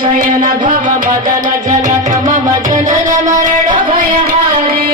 शयन भव मदन जनक मम जनन मरण भयहारी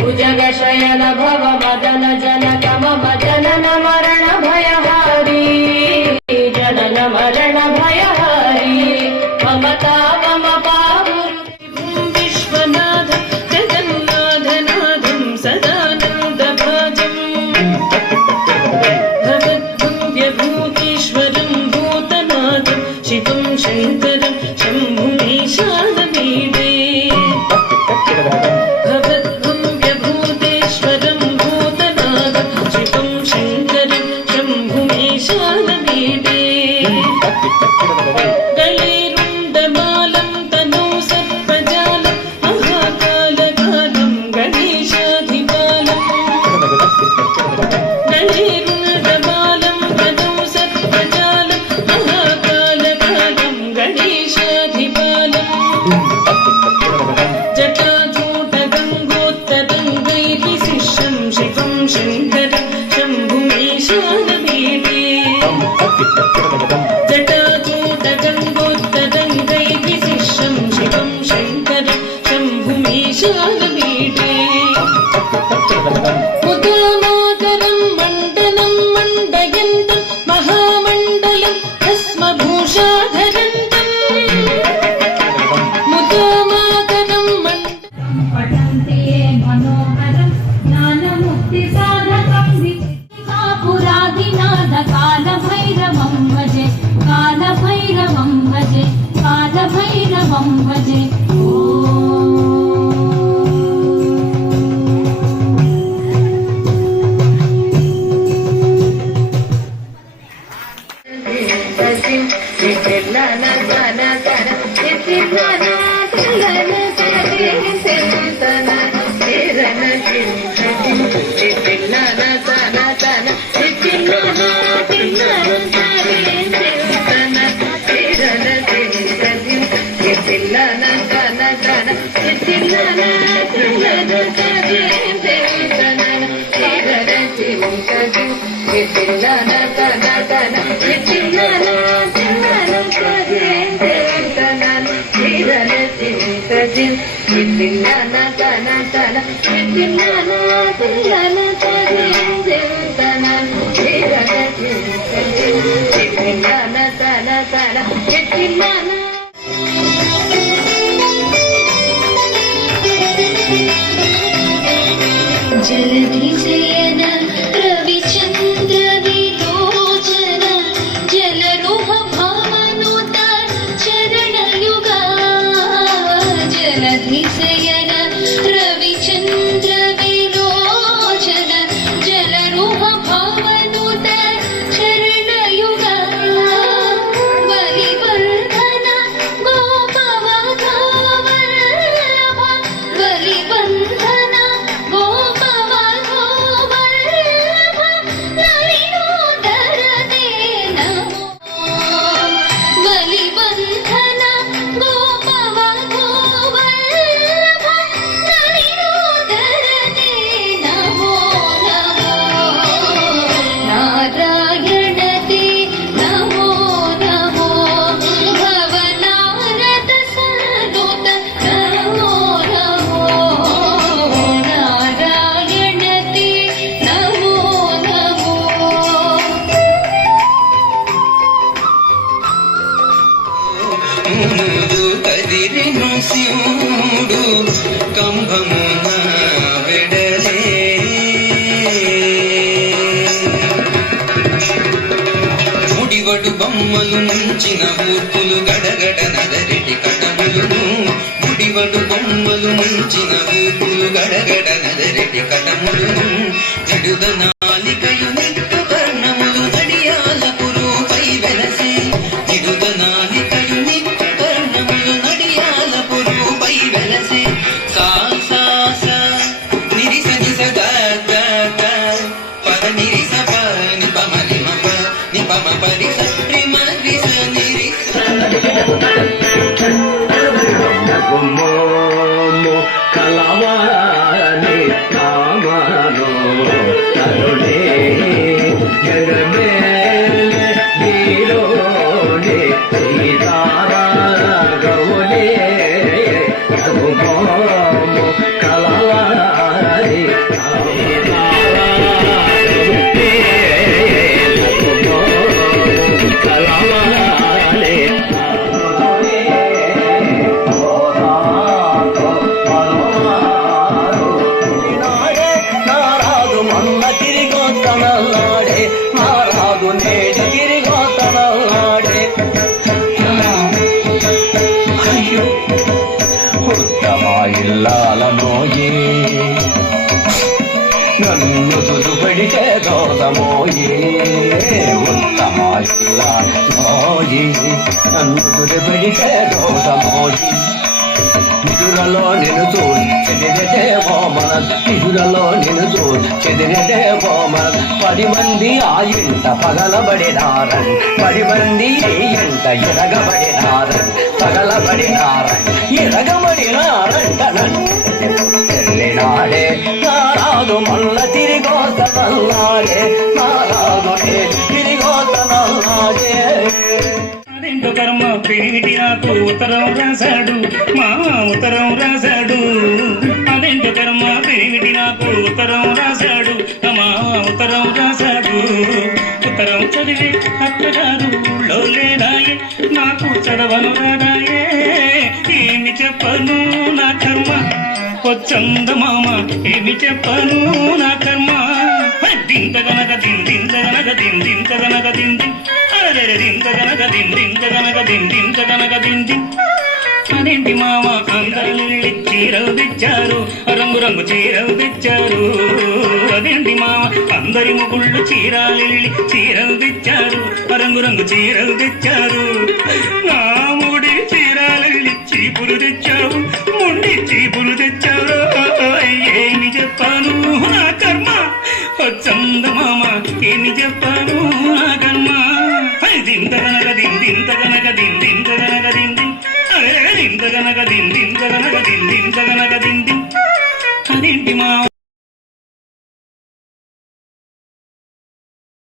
भुजग शयन भव मदन जनक मम जनन मरण भयहारी जनन मरण भयहारी ममता मम पावु विश्वनाथ जगन्नाथ नाथं सदानन्द भाजम् भगवद्भूतेश्वरं भूतनाथं शिवं शङ्करं शम्भुमीशानमीडे भगवद्भूतेश्वरं भूतनाथं शिवं शङ्करं शम्भुमीशानमीडे गणेरुण्डमालं तनौ सर्पजालं महाकालकालं गणेशाधिपालं गणेरुण्डमालं तनौ सर्पजालं महाकालकालं गणेशाधिपालं जटाजूटगङ्गोत्तरङ्गैर्विशिष्यं शिवं शङ्करं शम्भुमीशानमीडे जटाजूटगङ्गोत्तरङ्गैर्विशिष्यं शिवं शङ्करं शम्भुमीशानमीडे मुदामाकरं मण्डलं मण्डयन्तं महामण्डलं भस्मभूषाधरन्तं मुदामाकरं पठन्ति मनोहरं ज्ञानमुक्तिसाधकं पुरादिनाद कालभैरवं भजे कालभैरवं भजे कालभैरवं రూపం భజే జలధిశయన రవిచంద్ర విలోచన జలరుహ భావనుత చరణయుగ జలధిశయన రవిచంద్ర విలోచన జలరుహ భావనుత చరణయుగ బలిబంధన గోపవధవల్లభ బలిబంధన కదిరిను శివుడు కంభమున వెడలే ముడివడు బొమ్మలు ముంచిన ఊర్పులు గడగడ నదరెటి కటములును ముడివడు బొమ్మలు ముంచిన ఊర్పులు గడగడ నదరెటి కటములును జడుద నాలికయు నిట్టు వర్ణములు నడియాల పురుపై వెలసి నిడుద నాలికయు నిట్టు వర్ణములు నడియాల పురుపై వెలసి సా సా సా నిరిస నిస దా దా దా పద నిరిస ప నిపమ నిమప నిపమ పరిస రిమ రిస నిరిస గుమ్మము కలవాని కామను కరుణే జగమేలే వీరోని సీతారాఘవునే గుమ్మము కలవాని సీతారాఘవునే గుమ్మము కలవాని నారాదు మొన్న తిరిగొత్తనల్లాడే నారాదు నేడు తిరిగొత్తనల్లాడే అయ్యో ఉత్తమ ఇల్లాలనోయే నన్ను తుదుపడితే దోదమోయే ఉత్తమ ఇల్లాలనోయే నన్ను తుదుపడితే దోదమోయే నిదురలో నిన్ను చూడు చెదిరిదేవో మన నిదురలో నిన్ను చూడు చెదిరిదేవో మన 10 మంది ఆ ఇంట పగలబడినారన్ 10 మంది ఈ ఇంట ఎరగబడినారన్ పగలబడినారన్ ఎరగబడినారంట నన్ను నారాదు మల్ల తిరిగోతనల్లాడే నారాదు తిరిగోతనల్లాడే అదేంటో కర్మ పెరిగిటి నాకు ఉత్తరం రాశాడు మా ఉత్తరం రాశాడు అదేంటో కర్మ పెరిగిటి నాకు ఉత్తరం రాశాడు మా ఉత్తరం రాశాడు ఉత్తరం చదివి అత్తగారు ఊళ్ళో లేదాయే నాకు చదవను రాదాయే ఏమి చెప్పను నా కర్మ వచ్చంద మామ ఏమి చెప్పను నా కర్మ దింతగనక దింతగనక దింతగనక దింది అరే దింతగనక దింతగనక దింతగనక దింది అదేంటి మామ అందరిళ్ళి చీరలు తెచ్చారు రంగు రంగు చీరలు తెచ్చారు అదేంటి మామ అందరి ముగుళ్ళు చీరాలిళ్ళి చీరలు తెచ్చారు రంగు రంగు చీరలు తెచ్చారు నా ముడి చీరాలిళ్ళి చీపులు తెచ్చావు ముండి చీపులు తెచ్చారు ఏమి చెప్పాను నా కర్మ చందమామ ఏమి చెప్పాను నా కర్మ దింతగనక దింతగనక దింతగనక దింతగనక దింతగనక దింతగనక దింతగనక